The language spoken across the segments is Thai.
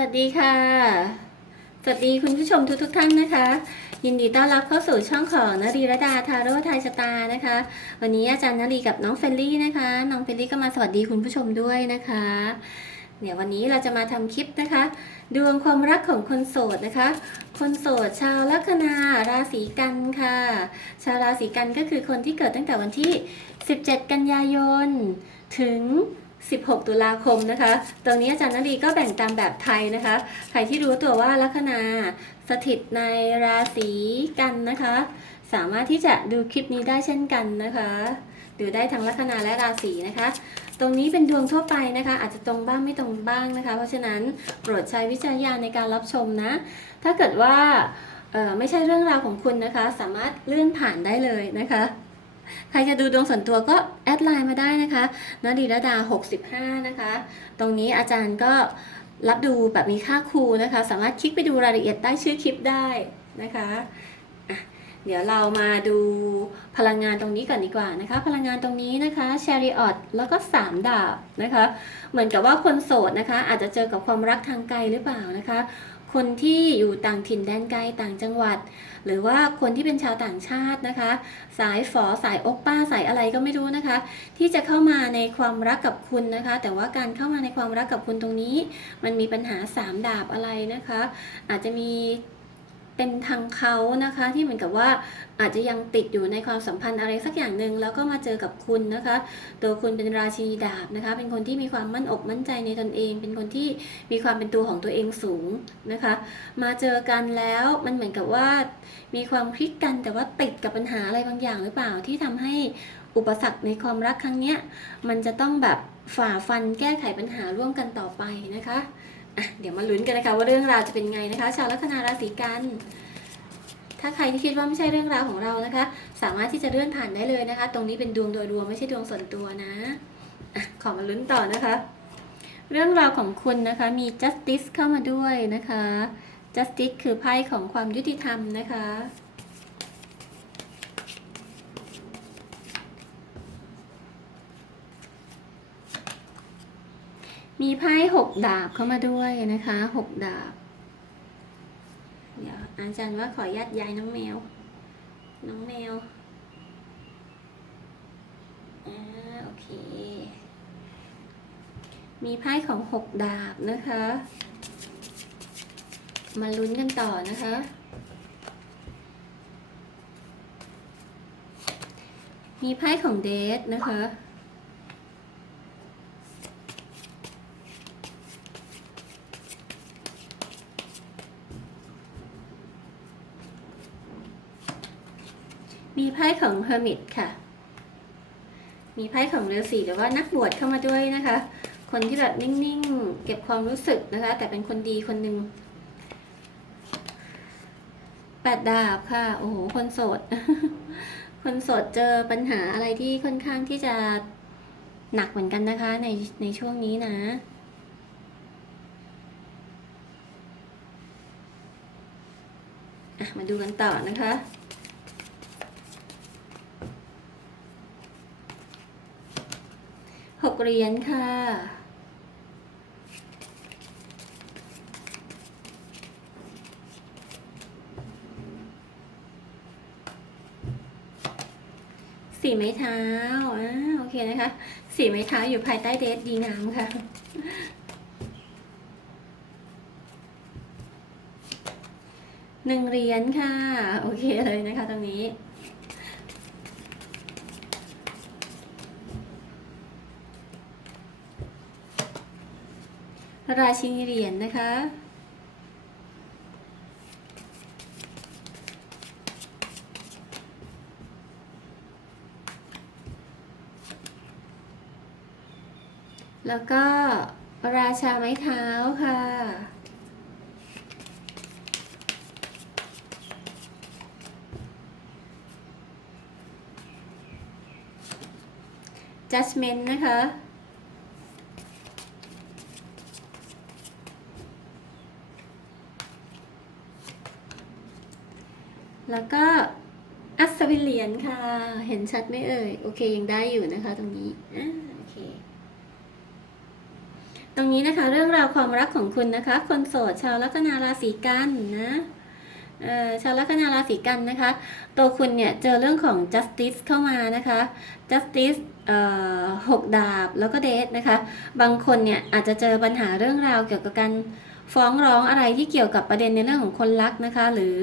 วัสดีค่ะ สวัสดีคุณผู้ชมทุกทุกๆท่านนะคะ ยินดีต้อนรับเข้าสู่ช่องของนรีรดาทาโร่ไทยชะตานะคะ วันนี้อาจารย์นรีกับน้องเฟลลี่นะคะ น้องเฟลลี่ก็มาสวัสดีคุณผู้ชมด้วยนะคะ เดี๋ยววันนี้เราจะมาทำคลิปนะคะ ดวงความรักของคนโสดนะคะ คนโสดชาวลัคนาราศีกันค่ะ ชาวราศีกันก็คือคนที่เกิดตั้งแต่วันที่ 17 กันยายน ถึง 16 ตุลาคมนะคะ ตรงนี้อาจารย์นรีก็แบ่งตามแบบไทยนะคะ ใครที่รู้ตัวว่าลัคนาสถิตในราศีกันนะคะ สามารถที่จะดูคลิปนี้ได้เช่นกันนะคะดูได้ทั้งลัคนาและราศีนะคะ ตรงนี้เป็นดวงทั่วไปนะคะ อาจจะตรงบ้างไม่ตรงบ้างนะคะ เพราะฉะนั้นโปรดใช้วิจารณญาณในการรับชมนะ ถ้าเกิดว่าไม่ใช่เรื่องราวของคุณนะคะ สามารถเลื่อนผ่านได้เลยนะคะ ใครจะดูดวงส่วนตัวก็แอดไลน์มาได้นะคะนดีรดา 65 นะคะ ตรงนี้อาจารย์ก็รับดูแบบมีค่าครูนะคะ สามารถคลิกไปดูรายละเอียดใต้ชื่อคลิปได้นะคะเดี๋ยวเรามาดูพลังงานตรงนี้ก่อนดีกว่านะคะ พลังงานตรงนี้นะคะ Chariot แล้วก็3ดาบนะคะ เหมือนกับว่าคนโสดนะคะ อาจจะเจอกับความรักทางไกลหรือเปล่านะคะ คนที่อยู่ต่างถิ่นแดนไกลต่างจังหวัด หรือว่าคนที่เป็นชาวต่างชาตินะคะ สายฝอสายอกป้าสายอะไรก็ไม่รู้นะคะ ที่จะเข้ามาในความรักกับคุณนะคะ แต่ว่าการเข้ามาในความรักกับคุณตรงนี้ มันมีปัญหาสามดาบอะไรนะคะ อาจจะมี เป็นทางเขานะคะ ที่เหมือนกับว่าอาจจะยังติดอยู่ในความสัมพันธ์อะไรสักอย่างหนึ่งแล้วก็มาเจอกับคุณนะคะ ตัวคุณเป็นราชินีดาบนะคะ เป็นคนที่มีความมั่นอกมั่นใจในตนเอง เป็นคนที่มีความเป็นตัวของตัวเองสูงนะคะ มาเจอกันแล้วมันเหมือนกับว่า มีความคลิกกันแต่ว่าติดกับปัญหาอะไรบางอย่างหรือเปล่าที่ทำให้อุปสรรคในความรักครั้งเนี้ยมันจะต้องแบบฝ่าฟันแก้ไขปัญหาร่วมกันต่อไปนะคะ เดี๋ยวมาลุ้นกันนะคะว่าเรื่องราวจะเป็นไงนะคะ ชาวลัคนาราศีกัน ถ้าใครที่คิดว่าไม่ใช่เรื่องราวของเรานะคะ สามารถที่จะเลื่อนผ่านได้เลยนะคะ ตรงนี้เป็นดวงโดยรวมไม่ใช่ดวงส่วนตัวนะอะขอมาลุ้นต่อนะคะ เรื่องราวของคุณนะคะมี justice เข้ามาด้วยนะคะ justice คือไพ่ของความยุติธรรมนะคะ มีไพ่หกดาบเข้ามาด้วยนะคะหกดาบ เดี๋ยวอาจารย์ว่าขออนุญาตย้ายน้องแมว น้องแมวอ่าโอเค มีไพ่ของหกดาบนะคะ มาลุ้นกันต่อนะคะ มีไพ่ของเดทนะคะ มี ไพ่ของ Hermit ค่ะ มีไพ่ของฤาษีหรือว่านักบวชเข้ามาด้วยนะคะ คนที่แบบนิ่งๆ เก็บความรู้สึกนะคะ แต่เป็นคนดีคนหนึ่งแปดดาบค่ะ โอ้โห คนโสด คนโสดเจอปัญหาอะไรที่ค่อนข้างที่จะหนักเหมือนกันนะคะในในช่วงนี้นะอะมาดูกันต่อนะคะ หกเหรียญค่ะ สี่ไม้เท้าอ่าโอเคนะคะ สี่ไม้เท้าอยู่ภายใต้เดทดีงามค่ะหนึ่งเหรียญค่ะ โอเคเลยนะคะตรงนี้ ราชินีเหรียญนะคะ แล้วก็ราชาไม้เท้าค่ะ judgment นะคะ แล้วก็อัศวินเหรียญค่ะ เห็นชัดไหมเอ่ย โอเคยังได้อยู่นะคะ ตรงนี้อ่าโอเค ตรงนี้นะคะ เรื่องราวความรักของคุณนะคะ คนโสดชาวลัคนาราศีกันนะชาวลัคนาราศีกันนะคะ ตัวคุณเนี่ยเจอเรื่องของ justice เข้ามานะคะ justice หกดาบแล้วก็เดทนะคะ บางคนเนี่ยอาจจะเจอปัญหาเรื่องราวเกี่ยวกับการ ฟ้องร้องอะไรที่เกี่ยวกับประเด็นในเรื่องของคนรักนะคะ หรือ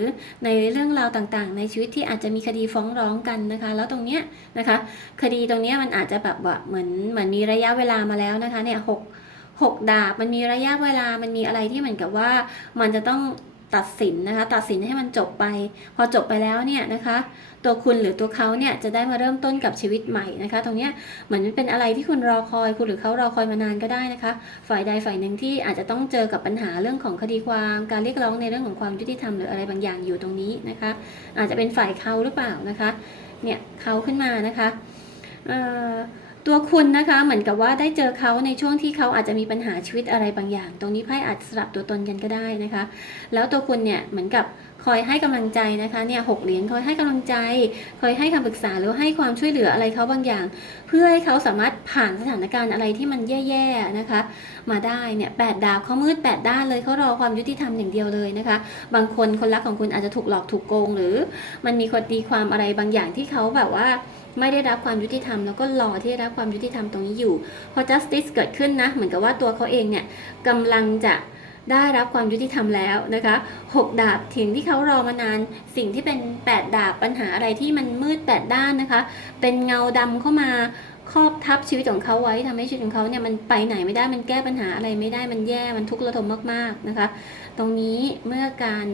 ในเรื่องราวต่างๆ ในชีวิตที่อาจจะมีคดีฟ้องร้องกันนะคะ แล้วตรงเนี้ยนะคะ คดีตรงเนี้ยมันอาจจะแบบว่าเหมือนเหมือนมีระยะเวลามาแล้วนะคะเนี่ยหกหกดาบมันมีระยะเวลามันมีอะไรที่เหมือนกับว่ามันจะต้อง ตัดสินนะคะ ตัดสินให้มันจบไป พอจบไปแล้วเนี่ยนะคะ ตัวคุณหรือตัวเขาเนี่ยจะได้มาเริ่มต้นกับชีวิตใหม่นะคะ ตรงเนี้ยเหมือนมันเป็นอะไรที่คุณรอคอยคุณหรือเขารอคอยมานานก็ได้นะคะ ฝ่ายใดฝ่ายหนึ่งที่อาจจะต้องเจอกับปัญหาเรื่องของคดีความ การเรียกร้องในเรื่องของความยุติธรรมหรืออะไรบางอย่างอยู่ตรงนี้นะคะ อาจจะเป็นฝ่ายเขาหรือเปล่านะคะ เนี่ยเขาขึ้นมานะคะเอ่อ ตัวคุณนะคะเหมือนกับว่าได้เจอเขาในช่วงที่เขาอาจจะมีปัญหาชีวิตอะไรบางอย่าง ตรงนี้ไพ่อาจสลับตัวตนกันก็ได้นะคะ แล้วตัวคุณเนี่ยเหมือนกับ คอยให้กำลังใจนะคะเนี่ยหกเหรียญคอยให้กำลังใจ คอยให้คำปรึกษาหรือให้ความช่วยเหลืออะไรเขาบางอย่าง เพื่อให้เขาสามารถผ่านสถานการณ์อะไรที่มันแย่ๆนะคะ มาได้เนี่ยแปดดาวเขามืดแปดด้านเลยเขารอความยุติธรรมอย่างเดียวเลยนะคะ บางคนคนรักของคุณอาจจะถูกหลอกถูกโกง หรือมันมีคนตีความอะไรบางอย่างที่เขาแบบว่าไม่ได้รับความยุติธรรมแล้วก็รอที่ได้รับความยุติธรรมตรงนี้อยู่ พอ justice เกิดขึ้นนะ เหมือนกับว่าตัวเขาเองเนี่ยกำลังจะ ได้รับความยุติธรรมแล้วนะคะหกดาบถึงที่เขารอมานาน สิ่งที่เป็นแปดดาบปัญหาอะไรที่มันมืดแปดด้านนะคะ เป็นเงาดำเข้ามาครอบทับชีวิตของเขาไว้ทำให้ชีวิตของเขาเนี่ยมันไปไหนไม่ได้มันแก้ปัญหาอะไรไม่ได้มันแย่มันทุกข์ระทมมากๆนะคะ ตรงนี้เมื่อการ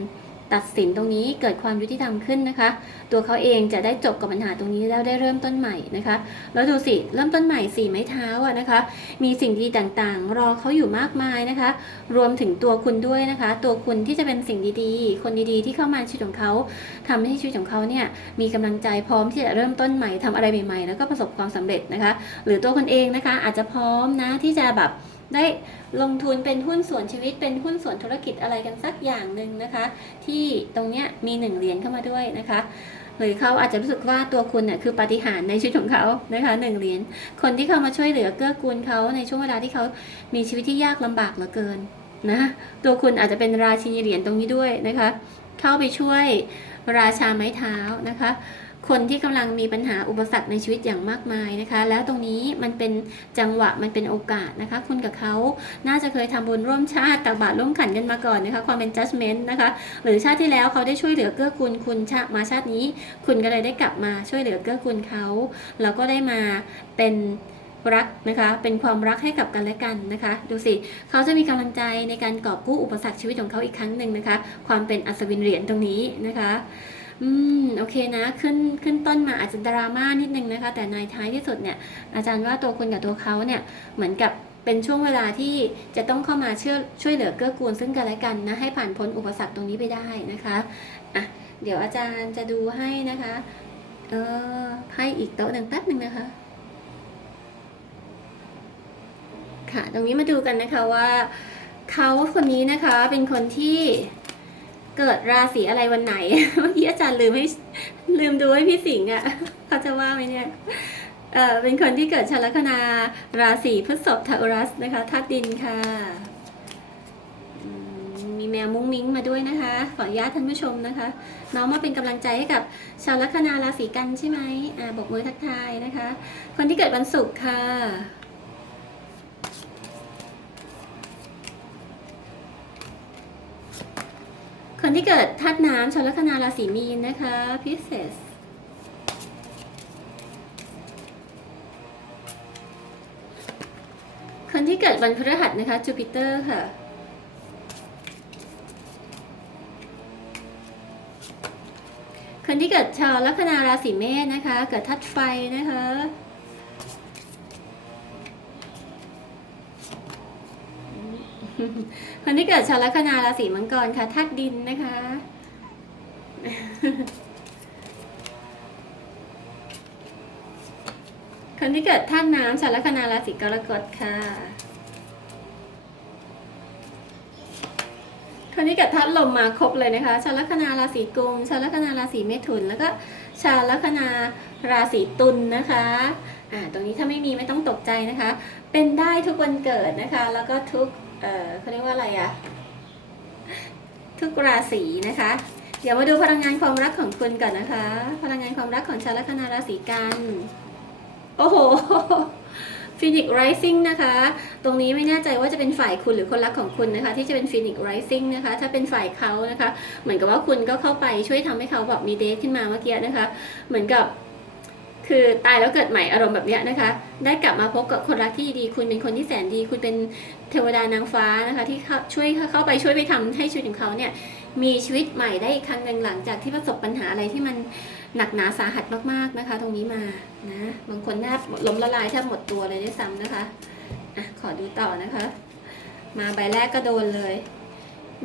ตัดสินตรงนี้เกิดความยุติธรรมขึ้นนะคะ ตัวเขาเองจะได้จบกับปัญหาตรงนี้แล้วได้เริ่มต้นใหม่นะคะ แล้วดูสิเริ่มต้นใหม่สี่ไม้เท้าอะนะคะ มีสิ่งดีต่างๆ รอเขาอยู่มากมายนะคะ รวมถึงตัวคุณด้วยนะคะ ตัวคุณที่จะเป็นสิ่งดีๆ คนดีๆ ที่เข้ามาชีวิตของเขาทำให้ชีวิตของเขาเนี่ยมีกำลังใจพร้อมที่จะเริ่มต้นใหม่ทำอะไรใหม่ๆ แล้วก็ประสบความสำเร็จนะคะ หรือตัวคนเองนะคะ อาจจะพร้อมนะที่จะแบบ ได้ลงทุนเป็นหุ้นส่วนชีวิตเป็นหุ้นส่วนธุรกิจอะไรกันสักอย่างหนึ่งนะคะ ที่ตรงเนี้ยมีหนึ่งเหรียญเข้ามาด้วยนะคะหรือเขาอาจจะรู้สึกว่าตัวคุณเนี่ยคือปาฏิหาริย์ในชีวิตของเขานะคะหนึ่งเหรียญคนที่เข้ามาช่วยเหลือเกื้อกูลเขาในช่วงเวลาที่เขามีชีวิตที่ยากลำบากเหลือเกินนะตัวคุณอาจจะเป็นราชินีเหรียญตรงนี้ด้วยนะคะ เข้าไปช่วยราชาไม้เท้านะคะ คนที่กำลังมีปัญหาอุปสรรคในชีวิตอย่างมากมายนะคะ แล้วตรงนี้มันเป็นจังหวะมันเป็นโอกาสนะคะ คุณกับเขาน่าจะเคยทำบุญร่วมชาติตักบาตรร่วมขันกันมาก่อนนะคะ ความเป็น judgment นะคะ หรือชาติที่แล้วเขาได้ช่วยเหลือเกื้อกูลคุณชามาชาตินี้ คุณก็เลยได้กลับมาช่วยเหลือเกื้อกูลเขาแล้วก็ได้มาเป็นรักนะคะ เป็นความรักให้กับกันและกันนะคะ ดูสิ เขาจะมีกำลังใจในการกอบกู้อุปสรรคชีวิตของเขาอีกครั้งหนึ่งนะคะ ความเป็นอัศวินเหรียญตรงนี้นะคะ อืม โอเคนะ ขึ้นขึ้นต้นมาอาจจะดราม่านิดนึงนะคะ แต่ในท้ายที่สุดเนี่ย อาจารย์ว่าตัวคุณกับตัวเขาเนี่ย เหมือนกับเป็นช่วงเวลาที่จะต้องเข้ามาชื่อช่วยเหลือเกื้อกูลซึ่งกันและกันนะ ให้ผ่านพ้นอุปสรรคตรงนี้ไปได้นะคะอะเดี๋ยวอาจารย์จะดูให้นะคะ เออไพ่อีกโต๊ะหนึ่งแป๊บหนึ่งนะคะค่ะ ตรงนี้มาดูกันนะคะว่าเขาคนนี้นะคะเป็นคนที่ เกิดราศีอะไรวันไหน เมื่อกี้อาจารย์ลืมให้ลืมดูให้พี่สิงห์อะเขาจะว่าไหมเนี่ยเออเป็นคนที่เกิดชาวลัคนาราศีพฤษภทาอุรัสนะคะธาตุดินค่ะ มีแมวมุ้งมิ้งมาด้วยนะคะ ขออนุญาตท่านผู้ชมนะคะ น้องมาเป็นกำลังใจให้กับชาวลัคนาราศีกันใช่ไหมอ่าบอกมือทักทายนะคะ คนที่เกิดวันศุกร์ค่ะ คนที่เกิดธาตุน้ำชาวลัคนาราศีมีนนะคะพิเศษคนที่เกิดวันพฤหัสนะคะจูปิเตอร์ค่ะ คนที่เกิดชาวลัคนาราศีเมษนะคะ เกิดทัดไฟนะคะ คน ที่เกิดชาวลัคนาราศีมังกรค่ะธาตุดินนะคะ คนที่เกิดธาตุน้ำชาวลัคนาราศีกรกฎค่ะ คนที่เกิดธาตุลมมาครบเลยนะคะชาวลัคนาราศีกุมชาวลัคนาราศีเมถุน แล้วก็ชาวลัคนาราศีตุลนะคะอ่าตรงนี้ถ้าไม่มีไม่ต้องตกใจนะคะ เป็นได้ทุกวันเกิดนะคะ แล้วก็ทุก เอ่อเขาเรียกว่าอะไรอะทุกราศีนะคะ เดี๋ยวมาดูพลังงานความรักของคุณก่อนนะคะ พลังงานความรักของชาวลัคนาราศีกันโอ้โหฟินิกไรซิ่งนะคะ ตรงนี้ไม่แน่ใจว่าจะเป็นฝ่ายคุณหรือคนรักของคุณนะคะ ที่จะเป็นฟินิกไรซิ่งนะคะ ถ้าเป็นฝ่ายเขานะคะ เหมือนกับว่าคุณก็เข้าไปช่วยทำให้เขาแบบมีเดทขึ้นมาเมื่อกี้นะคะ เหมือนกับ คือตายแล้วเกิดใหม่อารมณ์แบบนี้นะคะ ได้กลับมาพบกับคนรักที่ดี คุณเป็นคนที่แสนดี คุณเป็นเทวดานางฟ้านะคะ ที่เขาช่วยเข้าไปช่วยไปทำให้ชีวิตของเขาเนี่ยมีชีวิตใหม่ได้อีกครั้งหนึ่งหลังจากที่ประสบปัญหาอะไรที่มันหนักหนาสาหัสมากๆนะคะ ตรงนี้มานะบางคนแทบล้มละลายแทบหมดตัวเลยด้วยซ้ำนะคะอะขอดูต่อนะคะ มาใบแรกก็โดนเลย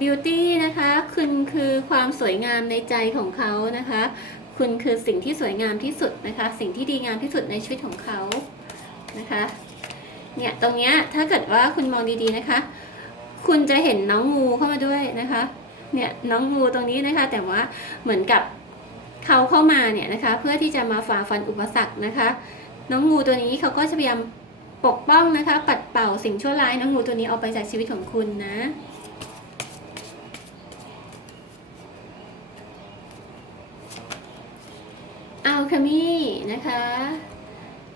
beauty นะคะคุณคือความสวยงามในใจของเขานะคะ คุณคือสิ่งที่สวยงามที่สุดนะคะ สิ่งที่ดีงามที่สุดในชีวิตของเขานะคะ เนี่ยตรงเนี้ยถ้าเกิดว่าคุณมองดีๆนะคะ คุณจะเห็นน้องงูเข้ามาด้วยนะคะ เนี่ยน้องงูตรงนี้นะคะ แต่ว่าเหมือนกับเขาเข้ามาเนี่ยนะคะ เพื่อที่จะมาฝ่าฟันอุปสรรคนะคะ น้องงูตัวนี้เขาก็จะพยายามปกป้องนะคะ ปัดเป่าสิ่งชั่วร้ายน้องงูตัวนี้ออกไปจากชีวิตของคุณนะ อัล คามีนะคะ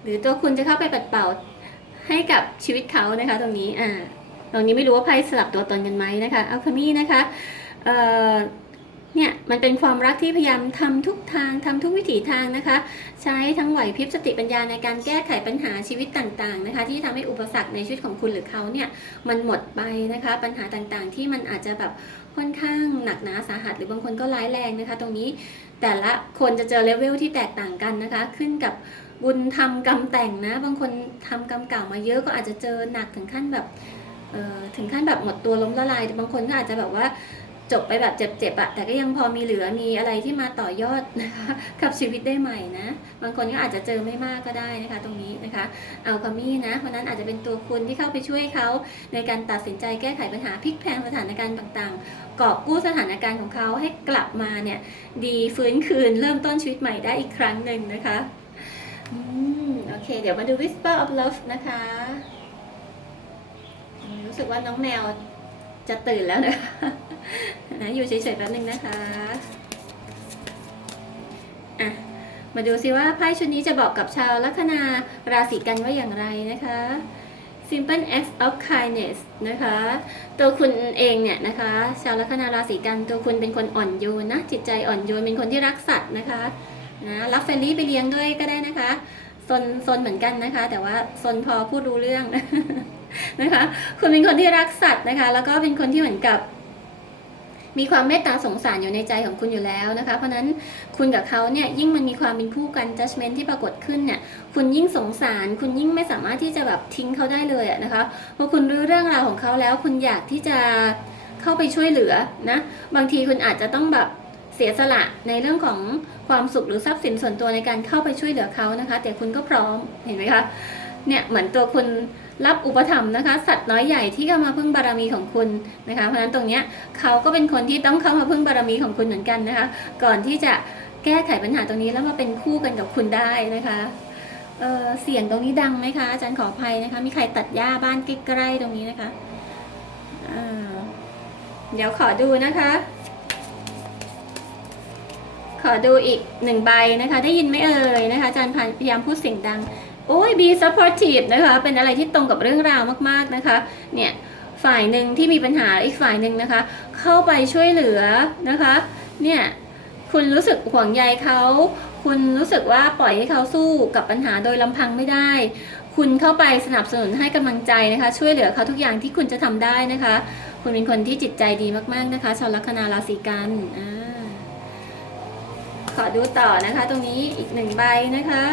หรือตัวคุณจะเข้าไปปัดเป่าให้กับชีวิตเขานะคะ ตรงนี้อ่าตรงนี้ไม่รู้ว่าไพ่สลับตัวตนกันไหมนะคะอัลคามีนะคะเอ่อเนี่ยมันเป็นความรักที่พยายามทำทุกทางทำทุกวิถีทางนะคะ ใช้ทั้งไหวพริบสติปัญญาในการแก้ไขปัญหาชีวิตต่างๆนะคะ ที่ทำให้อุปสรรคในชีวิตของคุณหรือเขาเนี่ยมันหมดไปนะคะ ปัญหาต่างๆ ที่มันอาจจะแบบค่อนข้างหนักหนาสาหัส หรือบางคนก็ร้ายแรงนะคะ ตรงนี้ แต่ละคนจะเจอเลเวลที่แตกต่างกันนะคะ ขึ้นกับบุญทำกรรมแต่งนะ บางคนทำกรรมเก่ามาเยอะก็อาจจะเจอหนักถึงขั้นแบบถึงขั้นแบบหมดตัวล้มละลายแต่บางคนก็อาจจะแบบว่า จบไปแบบเจ็บๆอะแต่ก็ยังพอมีเหลือมีอะไรที่มาต่อยอดนะคะกับชีวิตได้ใหม่นะ บางคนก็อาจจะเจอไม่มากก็ได้นะคะ ตรงนี้นะคะเอาคามี่นะเพราะนั้นอาจจะเป็นตัวคุณที่เข้าไปช่วยเขาในการตัดสินใจแก้ไขปัญหาพลิกแพลงสถานการณ์ต่างๆ กอบกู้สถานการณ์ของเขาให้กลับมาเนี่ยดีฟื้นคืนเริ่มต้นชีวิตใหม่ได้อีกครั้งหนึ่งนะคะอืมโอเค เดี๋ยวมาดู Whisper of Love นะคะ รู้สึกว่าน้องแมว จะตื่นแล้วนะคะนะอยู่เฉยๆแป๊บนึงนะคะอะมาดูซิว่าไพ่ชุดนี้จะบอกกับชาวลัคนาราศีกันว่าอย่างไรนะคะ Simple acts of kindness นะคะ ตัวคุณเองเนี่ยนะคะ ชาวลัคนาราศีกันตัวคุณเป็นคนอ่อนโยนนะ จิตใจอ่อนโยนเป็นคนที่รักสัตว์นะคะนะรับเฟรนลี่ไปเลี้ยงด้วยก็ได้นะคะซนซนเหมือนกันนะคะ แต่ว่าซนพอพูดรู้เรื่อง นะคะคุณเป็นคนที่รักสัตว์นะคะ แล้วก็เป็นคนที่เหมือนกับ มีความเมตตาสงสารอยู่ในใจของคุณอยู่แล้วนะคะ เพราะนั้นคุณกับเขาเนี่ยยิ่งมันมีความเป็นคู่กัน judgment ที่ปรากฏขึ้นเนี่ยคุณยิ่งสงสาร คุณยิ่งไม่สามารถที่จะแบบทิ้งเขาได้เลยนะคะเพราะคุณรู้เรื่องราวของเขาแล้ว คุณอยากที่จะเข้าไปช่วยเหลือนะบางทีคุณอาจจะต้องแบบเสียสละในเรื่องของความสุขหรือทรัพย์สินส่วนตัวในการเข้าไปช่วยเหลือเขานะคะ แต่คุณก็พร้อมเห็นไหมคะเนี่ยเหมือนตัวคุณ รับอุปถัมภ์นะคะ สัตว์น้อยใหญ่ที่เข้ามาพึ่งบารมีของคุณนะคะ เพราะฉะนั้นตรงเนี้ยเขาก็เป็นคนที่ต้องเข้ามาพึ่งบารมีของคุณเหมือนกันนะคะ ก่อนที่จะแก้ไขปัญหาตรงนี้แล้วมาเป็นคู่กันกับคุณได้นะคะเเสียงตรงนี้ดังไหมคะอาจารย์ขออภัยนะคะ มีใครตัดหญ้าบ้านใกล้ๆตรงนี้นะคะเเดี๋ยวขอดูนะคะ ขอดูอีกหนึ่งใบนะคะ ได้ยินไหมเอ่ยนะคะอาจารย์พยายามพูดเสียงดัง โอ้ย be supportive นะคะ เป็นอะไรที่ตรงกับเรื่องราวมากๆนะคะ เนี่ยฝ่ายหนึ่งที่มีปัญหาอีกฝ่ายหนึ่งนะคะ เข้าไปช่วยเหลือนะคะ เนี่ยคุณรู้สึกห่วงใยเขาคุณรู้สึกว่าปล่อยให้เขาสู้กับปัญหาโดยลำพังไม่ได้ คุณเข้าไปสนับสนุนให้กำลังใจนะคะ ช่วยเหลือเขาทุกอย่างที่คุณจะทำได้นะคะ คุณเป็นคนที่จิตใจดีมากๆนะคะชาวลัคนาราศีกันอขอดูต่อนะคะ ตรงนี้อีกหนึ่งใบนะคะ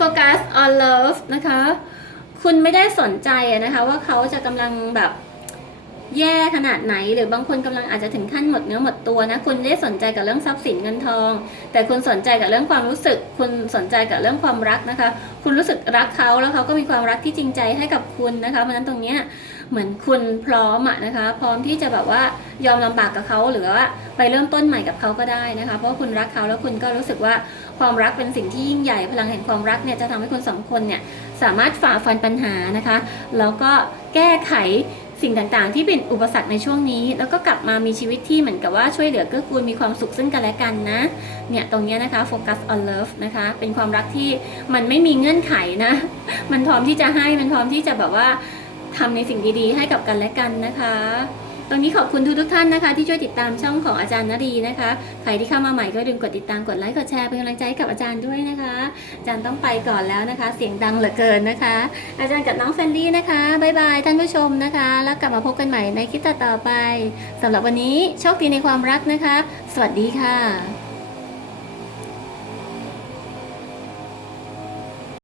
focus on love นะคะ คุณไม่ได้สนใจนะคะว่าเขาจะกำลังแบบ แย่ขนาดไหน หรือบางคนกำลังอาจจะถึงขั้นหมดเนื้อหมดตัวนะคุณไม่ได้สนใจกับเรื่องทรัพย์สินเงินทอง แต่คุณสนใจกับเรื่องความรู้สึก คุณสนใจกับเรื่องความรักนะคะ คุณรู้สึกรักเขาแล้วเขาก็มีความรักที่จริงใจให้กับคุณนะคะเพราะฉะนั้นตรงเนี้ยเหมือนคุณพร้อมอะนะคะ พร้อมที่จะแบบว่ายอมลำบากกับเขาหรือว่าไปเริ่มต้นใหม่กับเขาก็ได้นะคะ เพราะคุณรักเขาแล้วคุณก็รู้สึกว่าความรักเป็นสิ่งที่ยิ่งใหญ่พลังแห่งความรักเนี่ยจะทำให้คุณสองคนเนี่ยสามารถฝ่าฟันปัญหานะคะ แล้วก็แก้ไข สิ่งต่างๆ ที่เป็นอุปสรรคในช่วงนี้ แล้วก็กลับมามีชีวิตที่เหมือนกับว่าช่วยเหลือเกื้อกูลมีความสุขซึ่งกันและกันนะเนี่ยตรงเนี้ยนะคะโฟกัส on love นะคะเป็นความรักที่มันไม่มีเงื่อนไขนะ มันพร้อมที่จะให้มันพร้อมที่จะแบบว่าทำในสิ่งดีๆ ให้กับกันและกันนะคะ ตรงนี้ขอบคุณทุกทุกท่านนะคะ ที่ช่วยติดตามช่องของอาจารย์นรีนะคะ ใครที่เข้ามาใหม่ก็ลืมกดติดตามกดไลค์กดแชร์เป็นกำลังใจให้กับอาจารย์ด้วยนะคะ อาจารย์ต้องไปก่อนแล้วนะคะ เสียงดังเหลือเกินนะคะ อาจารย์กับน้องแฟนดี้นะคะบ๊ายบายท่านผู้ชมนะคะ แล้วกลับมาพบกันใหม่ในคลิปต่อไปสำหรับวันนี้โชคดีในความรักนะคะ สวัสดีค่ะ